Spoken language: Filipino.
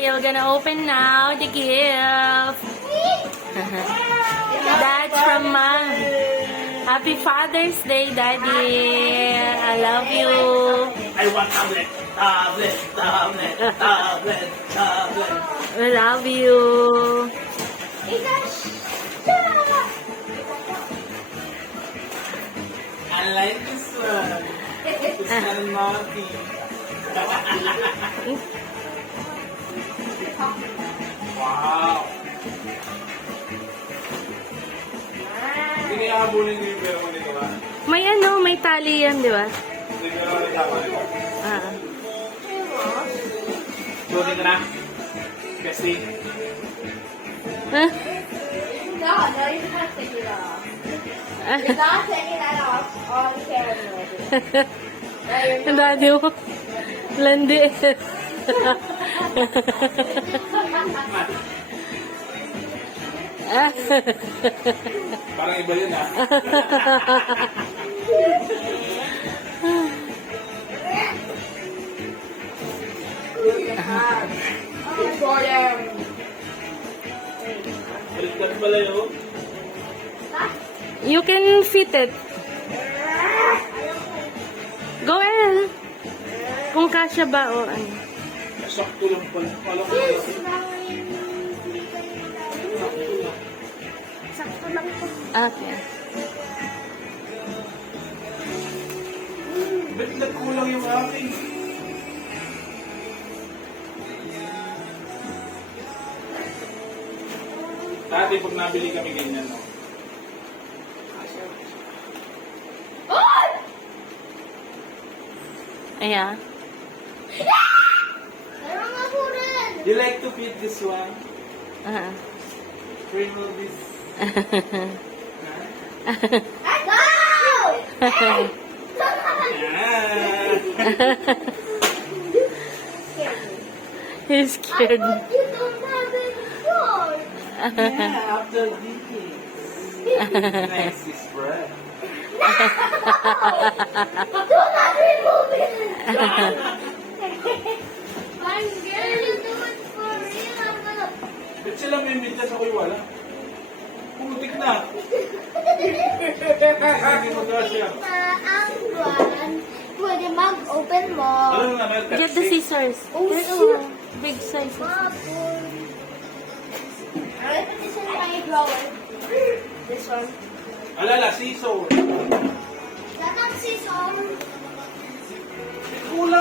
We're gonna open now the gift. That's from Mom. Happy Father's Day, Daddy. I love you. I want tablet. Tablet. Tablet. Tablet. Tablet. I love you. I like this one. It's not naughty. Wow. Hindi kaya habulin ko yung pera mo nito ba? May may tali yan, di ba? Hindi ko naman natama nito. Suotin ko na. Kasi. Huh? No, you have to take it off. You're not taking that off on camera. Ang daddy mo. Landi. Parang iba yun ah. Baliktad pala yun. You can fit it. Go in. Kung kasya ba o ano. Sakto lang pala. Sakto lang po. Okay. Ba't nagkulang yung aking? Dati pag nabili kami ganyan, no? Ayan. You like to feed this one? Sprinkle this. He's scared. Yeah, after this. Next is bread. Do not remove it! I'm scared to do it for real. I'm gonna... Ba't sila may mintas ako'y wala? Pumutik na. Hindi mo kasya. Ang buwan, pwede mag-open mo. Alam mo naman, Get the scissors. Oh, Get shit. big sizes. Alright, this is my drawer. This one. Alala, scissor. That one scissors. Kulang